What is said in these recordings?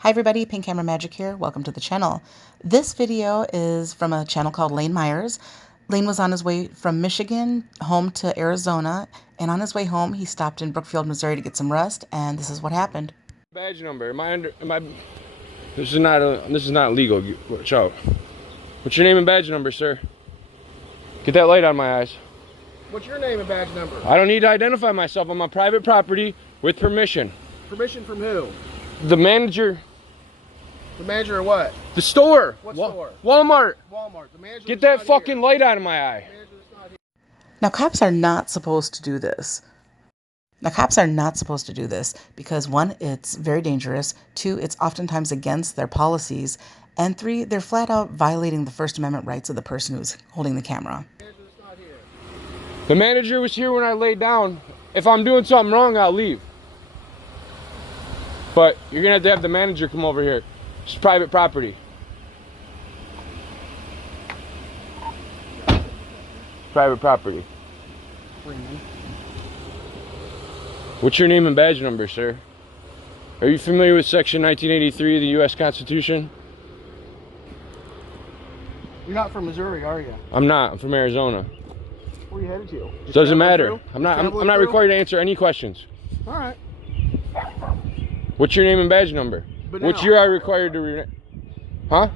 Hi everybody, Pink Camera Magic here. Welcome to the channel. This video is from a channel called Lane Myers. Lane was on his way from Michigan home to Arizona, and on his way home he stopped in Brookfield, Missouri to get some rest, and this is what happened. Badge number. This is not legal. Watch out. What's your name and badge number, sir? Get that light on my eyes. What's your name and badge number? I don't need to identify myself. I'm on private property with permission. Permission from who? The manager. The manager of what? The store. What store? Walmart. Walmart. The manager. Get that fucking light out of my eye. Now cops are not supposed to do this. Because one, it's very dangerous, two, it's oftentimes against their policies, and three, they're flat out violating the First Amendment rights of the person who's holding the camera. The manager was here when I laid down. If I'm doing something wrong, I'll leave. But you're gonna have the manager come over here. It's private property. Private property. What's your name and badge number, sir? Are you familiar with Section 1983 of the U.S. Constitution? You're not from Missouri, are you? I'm not. I'm from Arizona. Where are you headed to? Just doesn't matter. Through? I'm not required to answer any questions. All right. What's your name and badge number? Which year I required to Huh?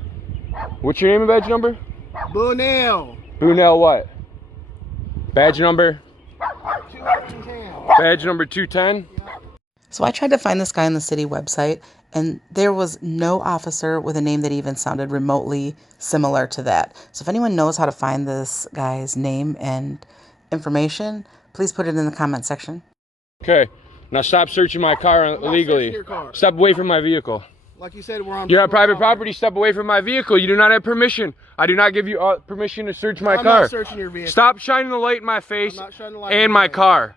What's your name and badge number? Bunnell. Bunnell what? Badge number? 210. Badge number 210? So I tried to find this guy on the city website, and there was no officer with a name that even sounded remotely similar to that. So if anyone knows how to find this guy's name and information, please put it in the comment section. Okay. Now stop searching my car illegally. Step away from my vehicle. Like you said, we're on. You're on private property. Step away from my vehicle. You do not have permission. I do not give you permission to search my car. I'm not searching your vehicle. Stop shining the light in my face and my car. car.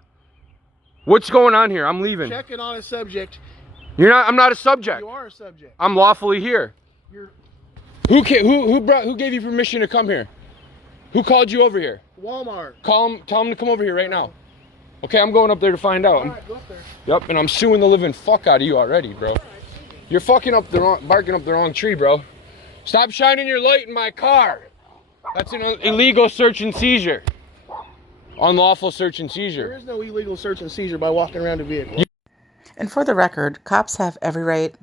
What's going on here? I'm leaving. Checking on a subject. You're not. I'm not a subject. You are a subject. I'm lawfully here. You're... Who gave you permission to come here? Who called you over here? Walmart. Tell them to come over here right now. Okay, I'm going up there to find out. All right, go up there. Yep, and I'm suing the living fuck out of you already, bro. You're barking up the wrong tree, bro. Stop shining your light in my car. That's an illegal search and seizure. Unlawful search and seizure. There is no illegal search and seizure by walking around a vehicle. And for the record, cops have every right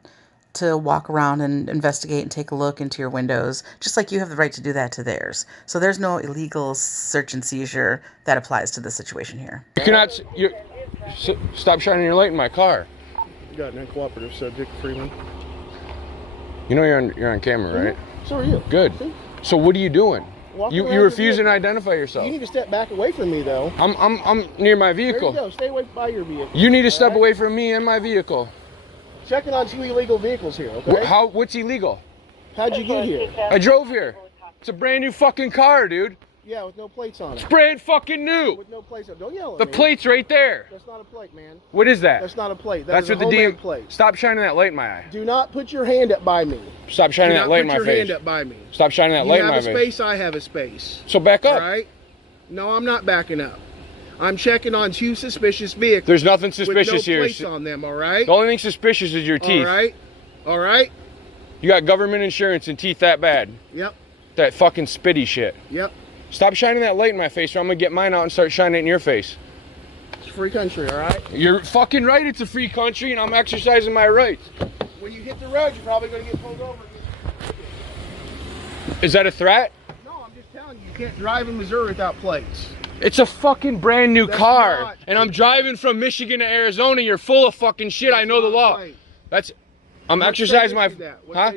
to walk around and investigate and take a look into your windows, just like you have the right to do that to theirs. So there's no illegal search and seizure that applies to this situation here. You cannot. Stop shining your light in my car. You got an uncooperative subject, Freeman. You know you're on camera, right? So are you. Good. See? So what are you doing? You refusing to vehicle. Identify yourself. You need to step back away from me, though. I'm near my vehicle. There you go. Stay away by your vehicle. You need to step away from me and my vehicle. Checking on 2 illegal vehicles here, okay? What's illegal? How'd you get here? I drove here. It's a brand new fucking car, dude. Yeah, with no plates on it. It's brand fucking new. With no plates on it. Don't yell at me. The plate's right there. That's not a plate, man. What is that? That's not a plate. That's what the DM plate. Stop shining that light in my eye. Do not put your hand up by me. Stop shining that light in my face. Put your hand up by me. Stop shining that light in my face. You have a space, I have a space. So back up. All right? No, I'm not backing up. I'm checking on 2 suspicious vehicles. There's nothing suspicious here. With no plates on them, all right? The only thing suspicious is your teeth. All right? All right? You got government insurance and teeth that bad. Yep. That fucking spitty shit. Yep. Stop shining that light in my face or I'm gonna get mine out and start shining it in your face. It's a free country, all right? You're fucking right, it's a free country and I'm exercising my rights. When you hit the road, you're probably gonna get pulled over. Is that a threat? No, I'm just telling you, you can't drive in Missouri without plates. It's a fucking brand new car. And I'm driving from Michigan to Arizona. You're full of fucking shit. I know the law. I'm exercising my... Huh?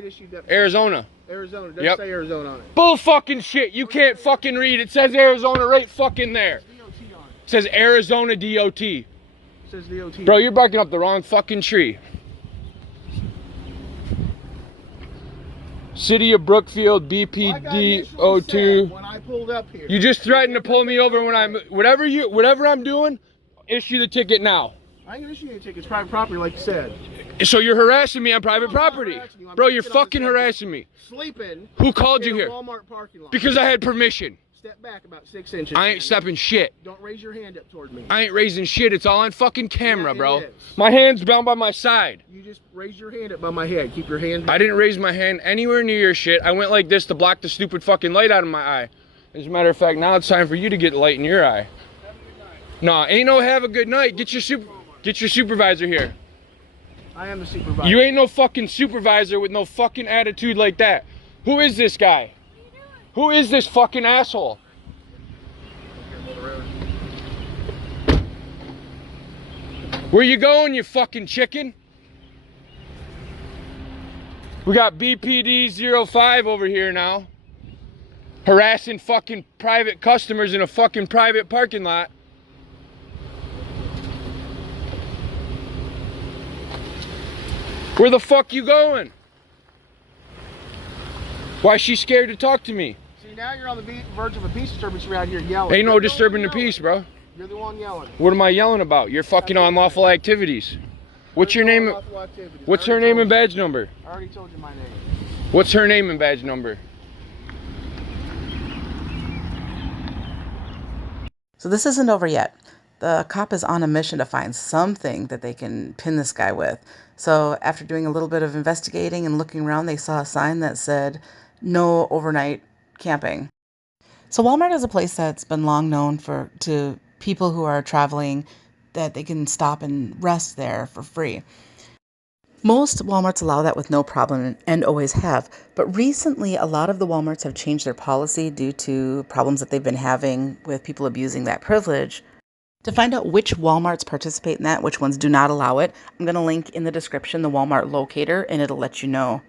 Arizona. Arizona. Doesn't say Arizona on it. Bull fucking shit. You can't fucking read. It says Arizona right fucking there. It says Arizona DOT. It says DOT. Bro, you're barking up the wrong fucking tree. City of Brookfield, BPD02. When I pulled up here. You just threatened to pull me over when I'm... Whatever I'm doing, issue the ticket now. I ain't gonna issue you a ticket. It's private property, like you said. So you're harassing me on private property. Bro, you're fucking harassing me. Sleeping. Who called you here? Walmart parking lot. Because I had permission. step back about 6 inches. I ain't stepping shit. Don't raise your hand up toward me. I ain't raising shit. It's all on fucking camera, Yeah, bro. it is. My hand's down by my side. You just raised your hand up by my head. Keep your hand down. I didn't raise my hand anywhere near your shit. I went like this to block the stupid fucking light out of my eye. As a matter of fact, now it's time for you to get light in your eye. Nah, ain't no have a good night. Get your supervisor here. I am the supervisor. You ain't no fucking supervisor with no fucking attitude like that. Who is this guy? Who is this fucking asshole? Where you going, you fucking chicken? We got BPD-05 over here now. Harassing fucking private customers in a fucking private parking lot. Where the fuck you going? Why is she scared to talk to me? See, now you're on the verge of a peace disturbance. You're out here yelling. Ain't no disturbing the peace, bro. You're the one yelling. What am I yelling about? You're fucking unlawful activities. What's your name? What's her name and badge number? I already told you my name. What's her name and badge number? So this isn't over yet. The cop is on a mission to find something that they can pin this guy with. So after doing a little bit of investigating and looking around, they saw a sign that said, "No overnight camping." So Walmart is a place that's been long known to people who are traveling, that they can stop and rest there for free. Most Walmarts allow that with no problem and always have. But recently, a lot of the Walmarts have changed their policy due to problems that they've been having with people abusing that privilege. To find out which Walmarts participate in that, which ones do not allow it, I'm going to link in the description the Walmart locator, and it'll let you know.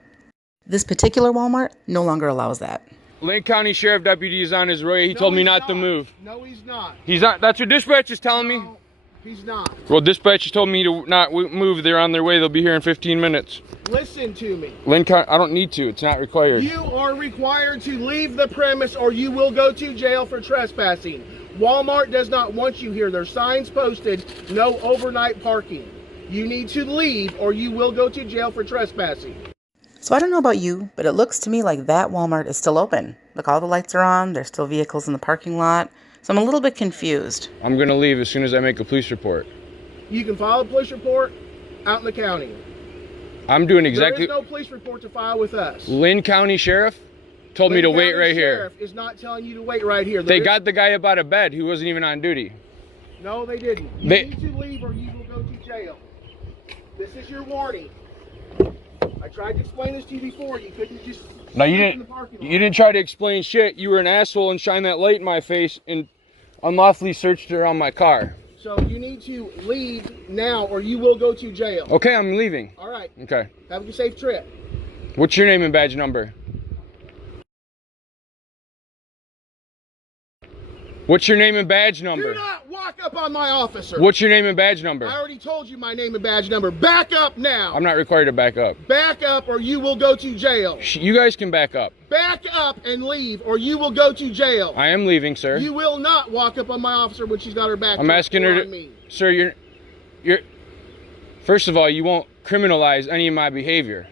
This particular Walmart no longer allows that. Lane County Sheriff Deputy is on his way. He told me not to move. No, he's not. He's not. That's what dispatch is telling me. No, he's not. Well, dispatch told me to not move. They're on their way. They'll be here in 15 minutes. Listen to me. Lane County, I don't need to. It's not required. You are required to leave the premise or you will go to jail for trespassing. Walmart does not want you here. There's signs posted, no overnight parking. You need to leave or you will go to jail for trespassing. So I don't know about you, but it looks to me like that Walmart is still open. Look, all the lights are on. There's still vehicles in the parking lot. So I'm a little bit confused. I'm going to leave as soon as I make a police report. You can file a police report out in the county. I'm doing exactly... There is no police report to file with us. Lynn County Sheriff told me to wait right here. Sheriff is not telling you to wait right here. They got the guy up out of bed who wasn't even on duty. No, they didn't. You need to leave or you will go to jail. This is your warning. I tried to explain this to you before. You couldn't just... No, you didn't try to explain shit. You were an asshole and shined that light in my face and unlawfully searched around my car. So you need to leave now or you will go to jail. Okay, I'm leaving. All right. Okay. Have a safe trip. What's your name and badge number? What's your name and badge number? Do not walk up on my officer. What's your name and badge number? I already told you my name and badge number. Back up now. I'm not required to back up. Back up or you will go to jail. You guys can back up. Back up and leave or you will go to jail. I am leaving, sir. You will not walk up on my officer when she's got her back. I'm asking her to... Sir, you're... First of all, you won't criminalize any of my behavior.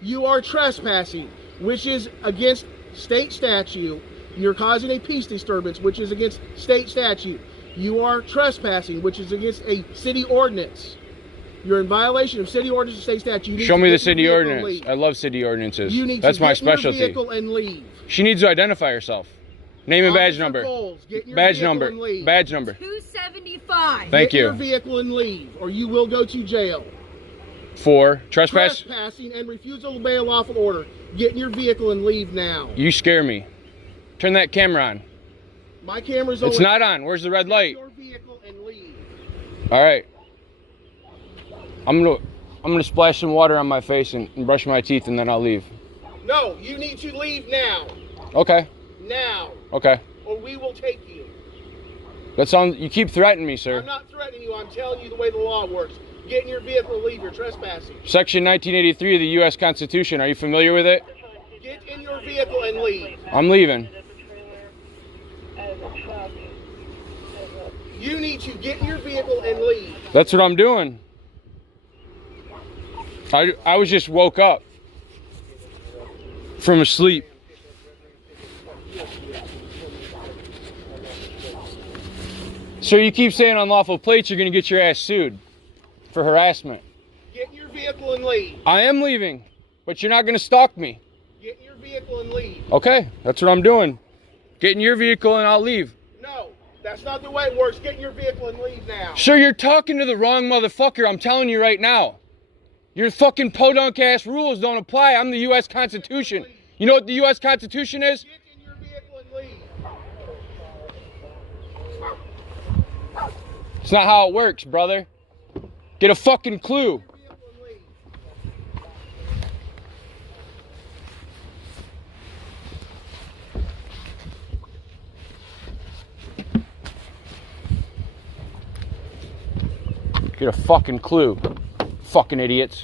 You are trespassing, which is against state statute. You're causing a peace disturbance, which is against state statute. You are trespassing, which is against a city ordinance. You're in violation of city ordinance and state statute. Show me the city ordinance. I love city ordinances. That's my specialty. Get in your vehicle and leave. She needs to identify herself. Name and badge number. Badge number. Badge number. 275. Thank you. Get in your vehicle and leave, or you will go to jail. For trespass? Trespassing and refusal to obey a lawful order. Get in your vehicle and leave now. You scare me. Turn that camera on. My camera's on. It's not on. Where's the red light? Get in your vehicle and leave. All right. I'm gonna splash some water on my face and brush my teeth, and then I'll leave. No, you need to leave now. Okay. Now. Okay. Or we will take you. That sounds. You keep threatening me, sir. I'm not threatening you. I'm telling you the way the law works. Get in your vehicle and leave. You're trespassing. Section 1983 of the U.S. Constitution. Are you familiar with it? Get in your vehicle and leave. I'm leaving. You need to get in your vehicle and leave. That's what I'm doing. I was just woke up from a sleep. So you keep saying unlawful plates, you're gonna get your ass sued for harassment. Get in your vehicle and leave. I am leaving, but you're not gonna stalk me. Get in your vehicle and leave. Okay, that's what I'm doing. Get in your vehicle and I'll leave. No, that's not the way it works. Get in your vehicle and leave now. Sir, you're talking to the wrong motherfucker. I'm telling you right now. Your fucking podunk ass rules don't apply. I'm the U.S. Constitution. You know what the U.S. Constitution is? Get in your vehicle and leave. It's not how it works, brother. Get a fucking clue. Get a fucking clue. Fucking idiots.